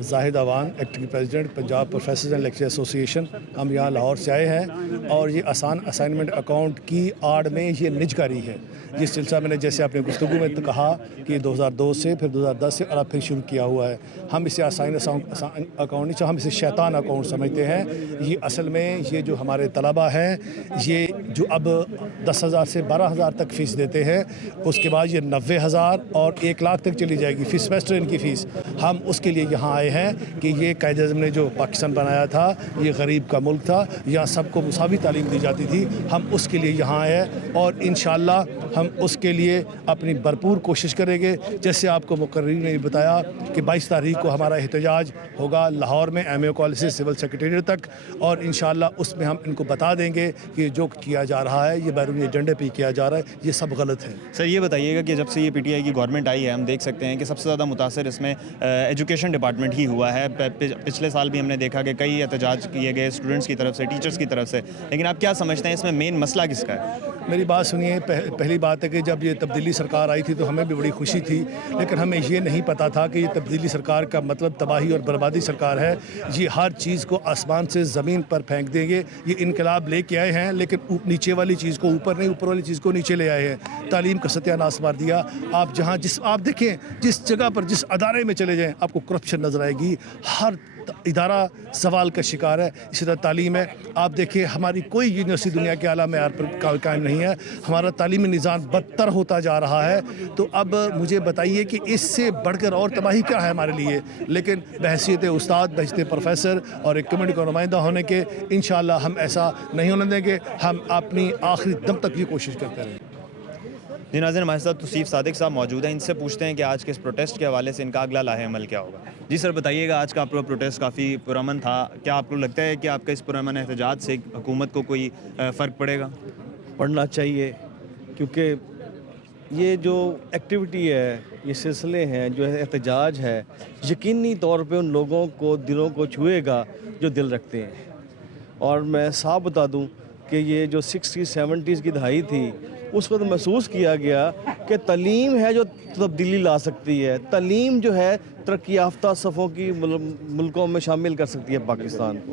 Zahid Awan acting president Punjab professors and lecturer association. ہم یہاں لاہور سے آئے ہیں اور یہ آسان اسائنمنٹ اکاؤنٹ کی آڑ میں یہ نجکاری ہے. جس سلسلہ میں نے جیسے اپنے گفتگو میں کہا کہ 2002 سے پھر 2010 سے اور اب پھر شروع کیا ہوا ہے. ہم اسے آسان اکاؤنٹ نہیں، ہم اسے شیطان اکاؤنٹ سمجھتے ہیں. یہ اصل میں یہ جو ہمارے طلبہ ہیں یہ جو اب 10,000 سے 12,000 تک فیس دیتے ہیں، اس کے بعد یہ 90,000 اور 1 لاکھ تک چلی جائے گی فی سیمسٹر ان کی فیس. ہم اس کے لیے یہاں آئے ہیں کہ یہ قائد اعظم نے جو پاکستان بنایا تھا یہ غریب کا ملک تھا، یہاں سب کو مساوی تعلیم دی جاتی تھی. ہم اس کے لیے یہاں آئے ہیں اور انشاءاللہ ہم اس کے لیے اپنی بھرپور کوشش کریں گے. جیسے آپ کو مقررین نے بتایا کہ 22 تاریخ کو ہمارا احتجاج ہوگا لاہور میں ایم اے کالج سے سول سیکریٹریٹ تک، اور انشاءاللہ اس میں ہم ان کو بتا دیں گے کہ جو کیا جا رہا ہے یہ بیرونی ایجنڈے پہ کیا جا رہا ہے، یہ سب غلط ہے. سر یہ بتائیے گا کہ جب سے یہ پی ٹی آئی کی گورنمنٹ آئی ہے ہم دیکھ سکتے ہیں کہ سب سے زیادہ متاثر اس میں ایجوکیشن ڈپارٹمنٹ ہی ہوا ہے. پچھلے سال بھی ہم نے دیکھا کہ کئی احتجاج کیے گئے اسٹوڈنٹس کی طرف سے، ٹیچرس کی طرف سے، لیکن آپ کیا سمجھتے ہیں اس میں مین مسئلہ کس کا ہے؟ میری بات سنیے، پہلی بات ہے کہ جب یہ تبدیلی سرکار آئی تھی تو ہمیں بھی بڑی خوشی تھی، لیکن ہمیں یہ نہیں پتہ تھا کہ یہ تبدیلی سرکار کا مطلب تباہی اور بربادی سرکار ہے. یہ ہر چیز کو آسمان سے زمین پر پھینک دیں گے. یہ انقلاب لے کے آئے ہیں لیکن نیچے والی چیز کو اوپر نہیں، اوپر والی چیز کو نیچے لے آئے ہیں. تعلیم کا ستیہ ناش مار دیا. آپ جہاں آپ دیکھیں جس جگہ پر جس ادارے میں چلے جائیں آپ کو کرپشن نظر آئے گی. ہر ادارہ سوال کا شکار ہے. اسی طرح تعلیم ہے، آپ دیکھیں ہماری کوئی یونیورسٹی دنیا کے اعلیٰ معیار پر قائم نہیں ہے. ہمارا تعلیمی نظام بدتر ہوتا جا رہا ہے. تو اب مجھے بتائیے کہ اس سے بڑھ کر اور تباہی کیا ہے ہمارے لیے. لیکن بحیثیت استاد، بحیثیت پروفیسر اور ایک کمیونٹی کا نمائندہ ہونے کے انشاءاللہ ہم ایسا نہیں ہونے دیں گے. ہم اپنی آخری دم تک یہ کوشش کرتے رہیں. جی ناظرین، ہمارے ساتھ توصیف صادق صاحب موجود ہیں. ان سے پوچھتے ہیں کہ آج کے اس پروٹیسٹ کے حوالے سے ان کا اگلا لاہ عمل کیا ہوگا. جی سر بتائیے گا، آج کا آپ کا پروٹیسٹ کافی پرامن تھا. کیا آپ کو لگتا ہے کہ آپ کا اس پرامن احتجاج سے حکومت کو کوئی فرق پڑے گا؟ پڑھنا چاہیے، کیونکہ یہ جو ایکٹیویٹی ہے، یہ سلسلے ہیں، جو احتجاج ہے، یقینی طور پہ ان لوگوں کو دلوں کو چھوئے گا جو دل رکھتے ہیں. اور میں صاف بتا دوں کہ یہ جو 60s 70s کی دہائی تھی اس وقت محسوس کیا گیا کہ تعلیم ہے جو تبدیلی لا سکتی ہے. تعلیم جو ہے ترقی یافتہ صفوں کی ملکوں میں شامل کر سکتی ہے پاکستان کو.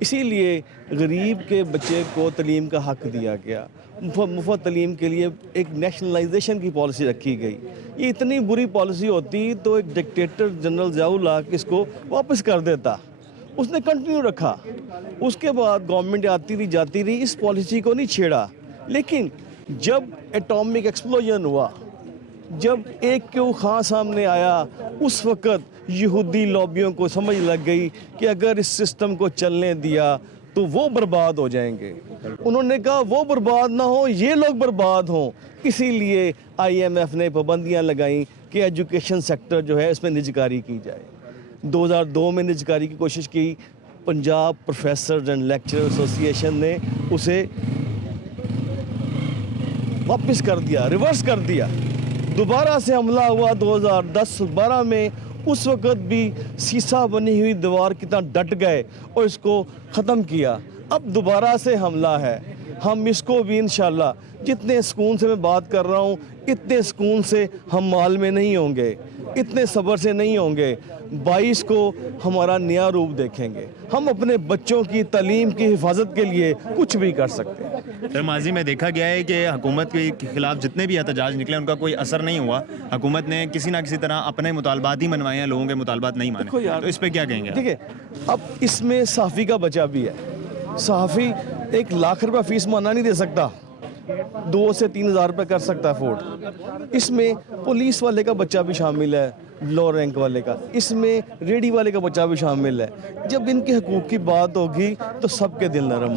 اسی لیے غریب کے بچے کو تعلیم کا حق دیا گیا. مفت تعلیم کے لیے ایک نیشنلائزیشن کی پالیسی رکھی گئی. یہ اتنی بری پالیسی ہوتی تو ایک ڈکٹیٹر جنرل ضیاء الحق اس کو واپس کر دیتا. اس نے کنٹینیو رکھا. اس کے بعد گورنمنٹ آتی رہی جاتی رہی، اس پالیسی کو نہیں چھیڑا. لیکن جب ایٹامک ایکسپلوژن ہوا، جب ایک کیو خان سامنے آیا، اس وقت یہودی لابیوں کو سمجھ لگ گئی کہ اگر اس سسٹم کو چلنے دیا تو وہ برباد ہو جائیں گے. انہوں نے کہا وہ برباد نہ ہو، یہ لوگ برباد ہوں. اسی لیے IMF نے پابندیاں لگائیں کہ ایجوکیشن سیکٹر جو ہے اس میں نجکاری کی جائے. 2002 میں نجکاری کی کوشش کی. Punjab professors and lecturer association نے اسے واپس کر دیا، ریورس کر دیا. دوبارہ سے حملہ ہوا 2010-12 میں. اس وقت بھی سیسا بنی ہوئی دیوار کی طرح ڈٹ گئے اور اس کو ختم کیا. اب دوبارہ سے حملہ ہے. ہم اس کو بھی انشاءاللہ، جتنے سکون سے میں بات کر رہا ہوں اتنے سکون سے ہم مال میں نہیں ہوں گے، اتنے صبر سے نہیں ہوں گے. 22 کو ہمارا نیا روپ دیکھیں گے. ہم اپنے بچوں کی تعلیم کی حفاظت کے لیے کچھ بھی کر سکتے ہیں. سر ماضی میں دیکھا گیا ہے کہ حکومت کے خلاف جتنے بھی احتجاج نکلے ان کا کوئی اثر نہیں ہوا. حکومت نے کسی نہ کسی طرح اپنے مطالبات ہی منوائے ہیں، لوگوں کے مطالبات نہیں مانے. تو اس پہ کیا کہیں گے؟ ٹھیک ہے، اب اس میں صحافی کا بچہ بھی ہے. صحافی 1 لاکھ روپے فیس مانا نہیں دے سکتا، 2 سے 3 ہزار روپے کر سکتا ہے افورڈ. اس میں پولیس والے کا بچہ بھی شامل ہے، لو رینک والے کا. اس میں ریڈی والے کا بچہ بھی شامل ہے. جب ان کے حقوق کی بات ہوگی تو سب کے دل نرم